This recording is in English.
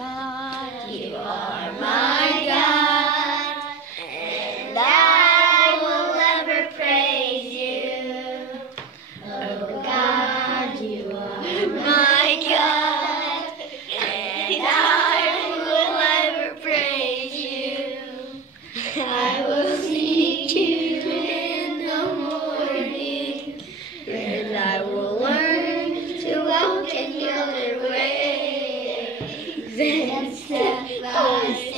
God, you are my God, and I will ever praise you. Oh God, you are my God, and I will ever praise you. I will seek you in the morning, and I will learn to walk in your ways and step by